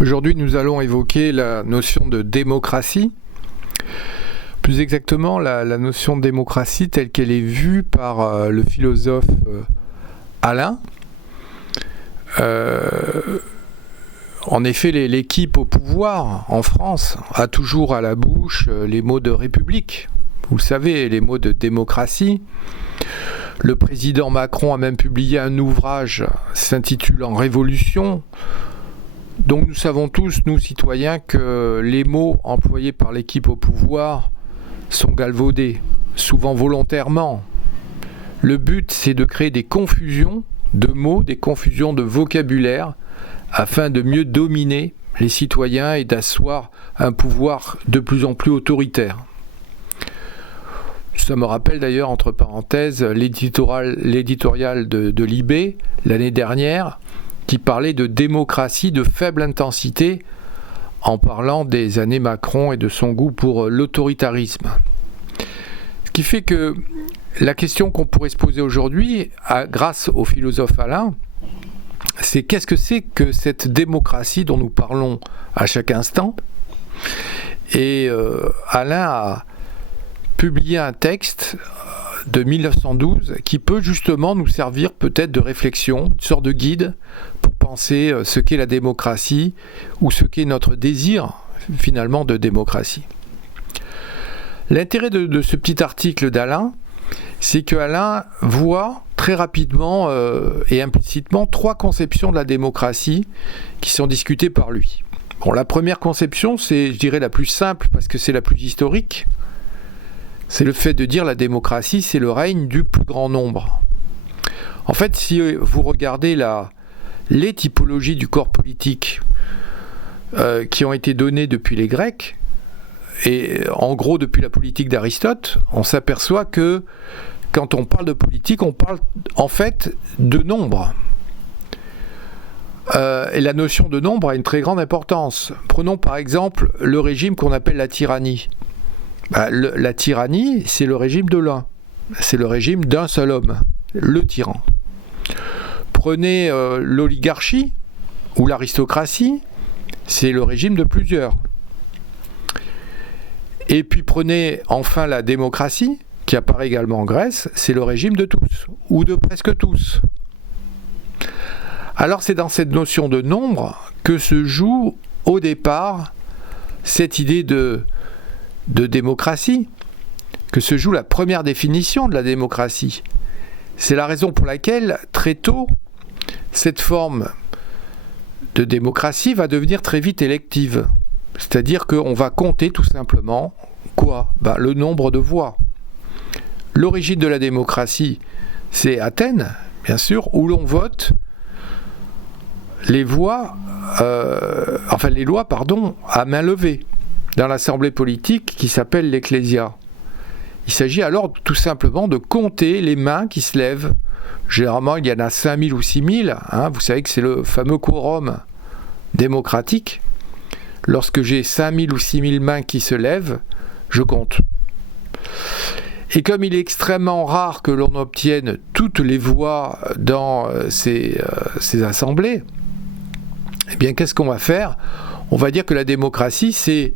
Aujourd'hui, nous allons évoquer la notion de démocratie. Plus exactement, la notion de démocratie telle qu'elle est vue par le philosophe Alain. En effet, l'équipe au pouvoir en France a toujours à la bouche les mots de république. Vous le savez, les mots de démocratie. Le président Macron a même publié un ouvrage s'intitulant Révolution. Donc nous savons tous, nous citoyens, que les mots employés par l'équipe au pouvoir sont galvaudés, souvent volontairement. Le but, c'est de créer des confusions de mots, des confusions de vocabulaire, afin de mieux dominer les citoyens et d'asseoir un pouvoir de plus en plus autoritaire. Ça me rappelle d'ailleurs, entre parenthèses, l'éditorial de Libé, l'année dernière, qui parlait de démocratie de faible intensité en parlant des années Macron et de son goût pour l'autoritarisme. Ce qui fait que la question qu'on pourrait se poser aujourd'hui, grâce au philosophe Alain, c'est qu'est-ce que c'est que cette démocratie dont nous parlons à chaque instant ? Et Alain a publié un texte de 1912 qui peut justement nous servir peut-être de réflexion, une sorte de guide pour penser ce qu'est la démocratie ou ce qu'est notre désir finalement de démocratie. L'intérêt de ce petit article d'Alain, c'est qu'Alain voit très rapidement et implicitement trois conceptions de la démocratie qui sont discutées par lui. Bon, la première conception, c'est, je dirais, la plus simple parce que c'est la plus historique. C'est le fait de dire la démocratie, c'est le règne du plus grand nombre. En fait, si vous regardez les typologies du corps politique qui ont été données depuis les Grecs, et en gros depuis la politique d'Aristote, on s'aperçoit que quand on parle de politique, on parle en fait de nombre. Et la notion de nombre a une très grande importance. Prenons par exemple le régime qu'on appelle la tyrannie. La tyrannie, c'est le régime de l'un. C'est le régime d'un seul homme, le tyran. Prenez l'oligarchie ou l'aristocratie, c'est le régime de plusieurs. Et puis prenez enfin la démocratie, qui apparaît également en Grèce, c'est le régime de tous, ou de presque tous. Alors c'est dans cette notion de nombre que se joue au départ cette idée de démocratie, que se joue la première définition de la démocratie. C'est la raison pour laquelle, très tôt, cette forme de démocratie va devenir très vite élective. C'est-à-dire qu'on va compter tout simplement quoi ? Le nombre de voix. L'origine de la démocratie, c'est Athènes, bien sûr, où l'on vote les lois, à main levée, dans l'assemblée politique qui s'appelle l'Ecclésia. Il s'agit alors tout simplement de compter les mains qui se lèvent. Généralement, il y en a 5000 ou 6000. Vous savez que c'est le fameux quorum démocratique. Lorsque j'ai 5000 ou 6000 mains qui se lèvent, je compte. Et comme il est extrêmement rare que l'on obtienne toutes les voix dans ces assemblées, eh bien, qu'est-ce qu'on va faire ? On va dire que la démocratie, c'est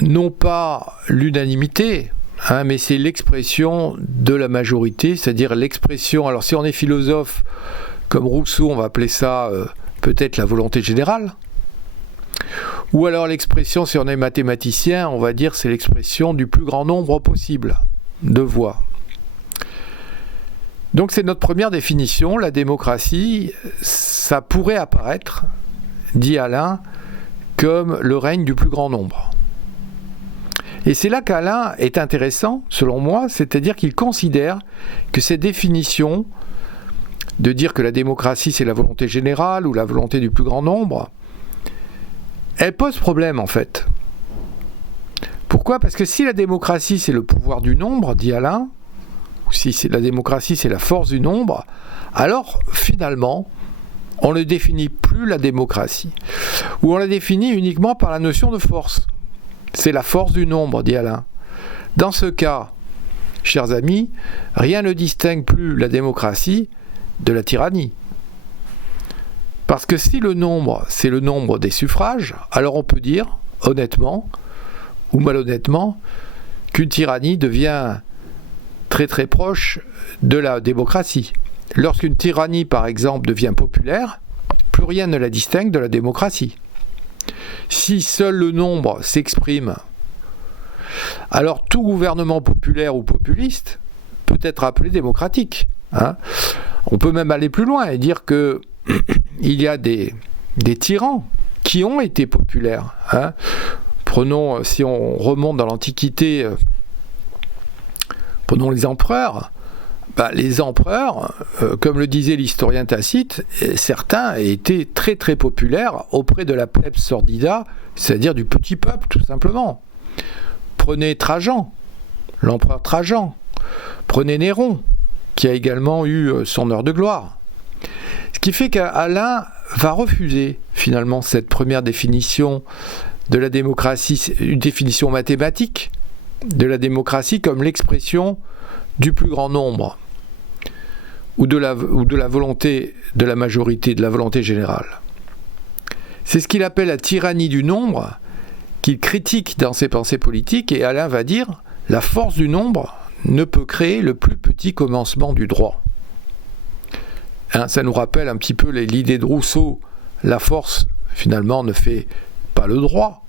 non pas l'unanimité, mais c'est l'expression de la majorité, c'est-à-dire l'expression, alors si on est philosophe comme Rousseau, on va appeler ça peut-être la volonté générale, ou alors l'expression, si on est mathématicien, on va dire c'est l'expression du plus grand nombre possible de voix. Donc c'est notre première définition, la démocratie, ça pourrait apparaître, dit Alain, comme le règne du plus grand nombre. Et c'est là qu'Alain est intéressant, selon moi, c'est-à-dire qu'il considère que cette définition de dire que la démocratie c'est la volonté générale ou la volonté du plus grand nombre, elle pose problème en fait. Pourquoi ? Parce que si la démocratie c'est le pouvoir du nombre, dit Alain, ou si la démocratie c'est la force du nombre, alors finalement, on ne définit plus la démocratie. Ou on la définit uniquement par la notion de force. C'est la force du nombre, dit Alain. Dans ce cas, chers amis, rien ne distingue plus la démocratie de la tyrannie. Parce que si le nombre, c'est le nombre des suffrages, alors on peut dire, honnêtement ou malhonnêtement, qu'une tyrannie devient très très proche de la démocratie. Lorsqu'une tyrannie, par exemple, devient populaire, plus rien ne la distingue de la démocratie. Si seul le nombre s'exprime, alors tout gouvernement populaire ou populiste peut être appelé démocratique. On peut même aller plus loin et dire que il y a des tyrans qui ont été populaires. Prenons, si on remonte dans l'Antiquité, prenons les empereurs. Les empereurs, comme le disait l'historien Tacite, certains étaient très très populaires auprès de la plebs sordida, c'est-à-dire du petit peuple tout simplement. Prenez Trajan, l'empereur Trajan. Prenez Néron, qui a également eu son heure de gloire. Ce qui fait qu'Alain va refuser finalement cette première définition de la démocratie, une définition mathématique de la démocratie comme l'expression du plus grand nombre ou de la volonté de la majorité, de la volonté générale. C'est ce qu'il appelle la tyrannie du nombre, qu'il critique dans ses pensées politiques, et Alain va dire « la force du nombre ne peut créer le plus petit commencement du droit ». Ça nous rappelle un petit peu l'idée de Rousseau, la force finalement ne fait pas le droit,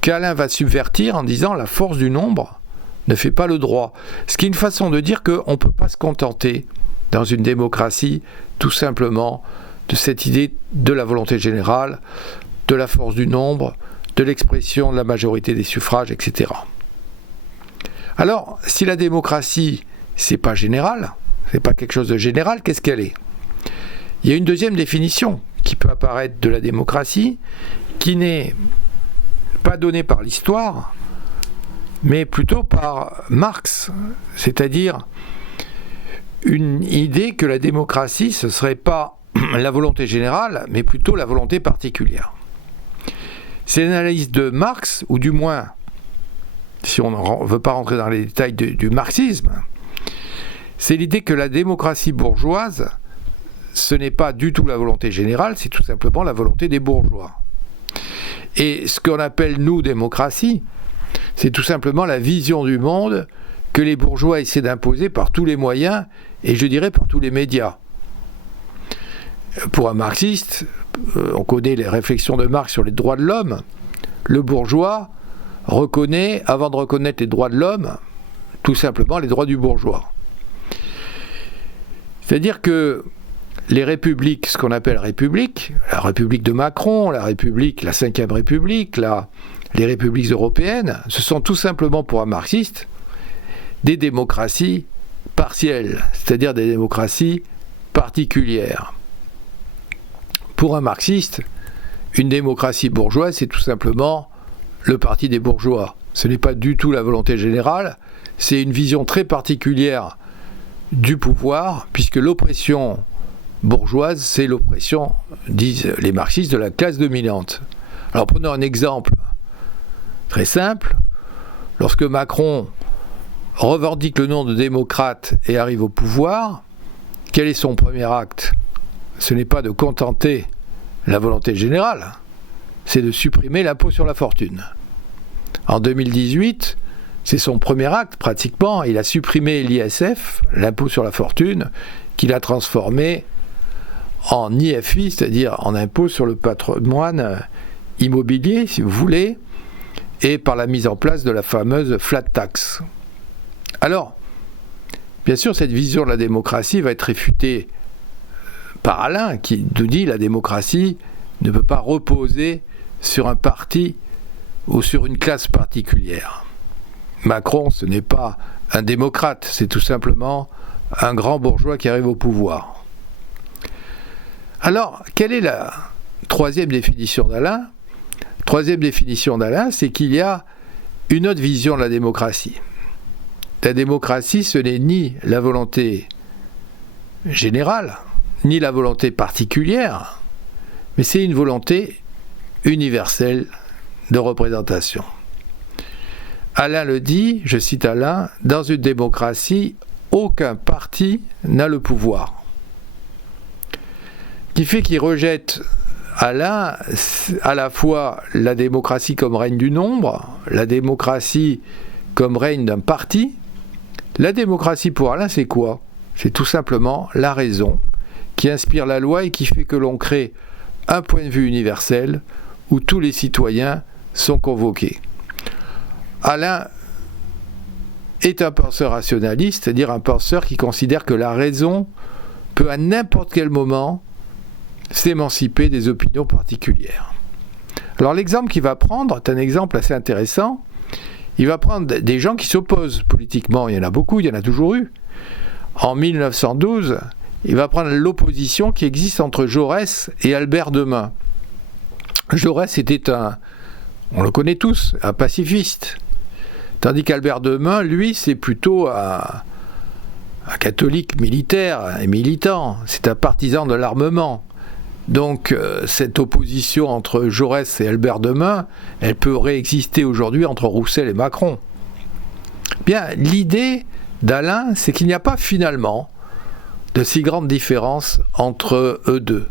qu'Alain va subvertir en disant « la force du nombre ne fait pas le droit ». Ce qui est une façon de dire qu'on ne peut pas se contenter dans une démocratie tout simplement de cette idée de la volonté générale, de la force du nombre, de l'expression de la majorité des suffrages, etc. Alors, si la démocratie, c'est pas général, c'est pas quelque chose de général, qu'est-ce qu'elle est ? Il y a une deuxième définition qui peut apparaître de la démocratie, qui n'est pas donnée par l'histoire, mais plutôt par Marx, c'est-à-dire une idée que la démocratie, ce ne serait pas la volonté générale, mais plutôt la volonté particulière. C'est l'analyse de Marx, ou du moins, si on ne veut pas rentrer dans les détails du marxisme, c'est l'idée que la démocratie bourgeoise, ce n'est pas du tout la volonté générale, c'est tout simplement la volonté des bourgeois. Et ce qu'on appelle, nous, démocratie, c'est tout simplement la vision du monde que les bourgeois essaient d'imposer par tous les moyens, et je dirais par tous les médias. Pour un marxiste, on connaît les réflexions de Marx sur les droits de l'homme, le bourgeois reconnaît, avant de reconnaître les droits de l'homme, tout simplement les droits du bourgeois. C'est-à-dire que les républiques, ce qu'on appelle république, la République de Macron, la République, la Ve République, les républiques européennes, ce sont tout simplement pour un marxiste des démocraties partielles, c'est-à-dire des démocraties particulières. Pour un marxiste, une démocratie bourgeoise, c'est tout simplement le parti des bourgeois. Ce n'est pas du tout la volonté générale, c'est une vision très particulière du pouvoir, puisque l'oppression bourgeoise, c'est l'oppression, disent les marxistes, de la classe dominante. Alors prenons un exemple très simple. Lorsque Macron revendique le nom de démocrate et arrive au pouvoir, quel est son premier acte ? Ce n'est pas de contenter la volonté générale, c'est de supprimer l'impôt sur la fortune. En 2018, c'est son premier acte pratiquement, il a supprimé l'ISF, l'impôt sur la fortune, qu'il a transformé en IFI, c'est-à-dire en impôt sur le patrimoine immobilier, si vous voulez, et par la mise en place de la fameuse flat tax. Alors, bien sûr, cette vision de la démocratie va être réfutée par Alain, qui nous dit que la démocratie ne peut pas reposer sur un parti ou sur une classe particulière. Macron, ce n'est pas un démocrate, c'est tout simplement un grand bourgeois qui arrive au pouvoir. Alors, quelle est la troisième définition d'Alain ? Troisième définition d'Alain, c'est qu'il y a une autre vision de la démocratie. La démocratie, ce n'est ni la volonté générale, ni la volonté particulière, mais c'est une volonté universelle de représentation. Alain le dit, je cite Alain, « Dans une démocratie, aucun parti n'a le pouvoir ». qui fait qu'il rejette Alain à la fois la démocratie comme règne du nombre, la démocratie comme règne d'un parti. La démocratie pour Alain, c'est quoi? C'est tout simplement la raison qui inspire la loi et qui fait que l'on crée un point de vue universel où tous les citoyens sont convoqués. Alain est un penseur rationaliste, c'est-à-dire un penseur qui considère que la raison peut à n'importe quel moment s'émanciper des opinions particulières. Alors l'exemple qu'il va prendre est un exemple assez intéressant. Il va prendre des gens qui s'opposent politiquement, il y en a beaucoup, il y en a toujours eu. En 1912, il va prendre l'opposition qui existe entre Jaurès et Albert Demain. Jaurès était on le connaît tous, un pacifiste. Tandis qu'Albert Demain, lui, c'est plutôt un catholique militaire et militant. C'est un partisan de l'armement. Donc cette opposition entre Jaurès et Albert Demain, elle peut réexister aujourd'hui entre Roussel et Macron. Bien, l'idée d'Alain, c'est qu'il n'y a pas finalement de si grande différence entre eux deux,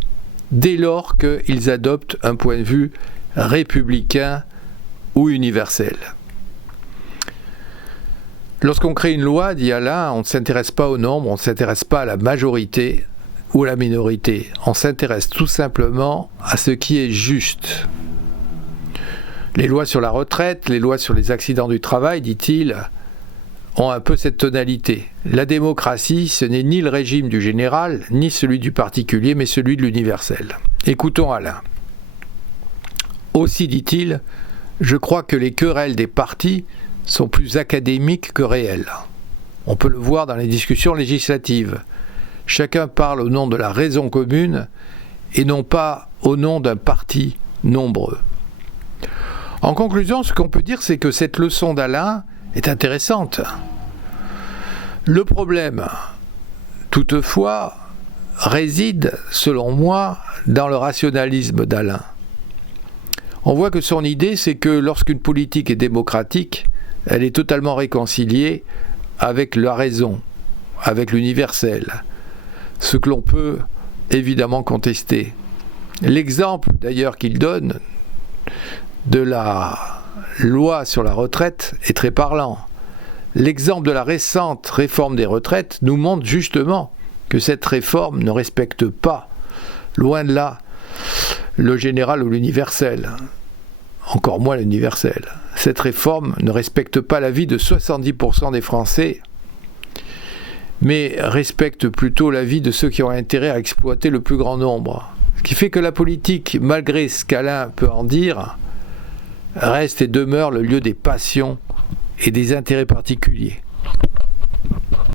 dès lors qu'ils adoptent un point de vue républicain ou universel. Lorsqu'on crée une loi, dit Alain, on ne s'intéresse pas au nombre, on ne s'intéresse pas à la majorité ou la minorité. On s'intéresse tout simplement à ce qui est juste. Les lois sur la retraite, les lois sur les accidents du travail, dit-il, ont un peu cette tonalité. La démocratie, ce n'est ni le régime du général, ni celui du particulier, mais celui de l'universel. Écoutons Alain. Aussi, dit-il, je crois que les querelles des partis sont plus académiques que réelles. On peut le voir dans les discussions législatives. Chacun parle au nom de la raison commune et non pas au nom d'un parti nombreux. En conclusion, ce qu'on peut dire, c'est que cette leçon d'Alain est intéressante. Le problème, toutefois, réside, selon moi, dans le rationalisme d'Alain. On voit que son idée, c'est que lorsqu'une politique est démocratique, elle est totalement réconciliée avec la raison, avec l'universel. Ce que l'on peut évidemment contester. L'exemple d'ailleurs qu'il donne de la loi sur la retraite est très parlant. L'exemple de la récente réforme des retraites nous montre justement que cette réforme ne respecte pas, loin de là, le général ou l'universel. Encore moins l'universel. Cette réforme ne respecte pas la vie de 70% des Français, mais respecte plutôt la vie de ceux qui ont intérêt à exploiter le plus grand nombre. Ce qui fait que la politique, malgré ce qu'Alain peut en dire, reste et demeure le lieu des passions et des intérêts particuliers.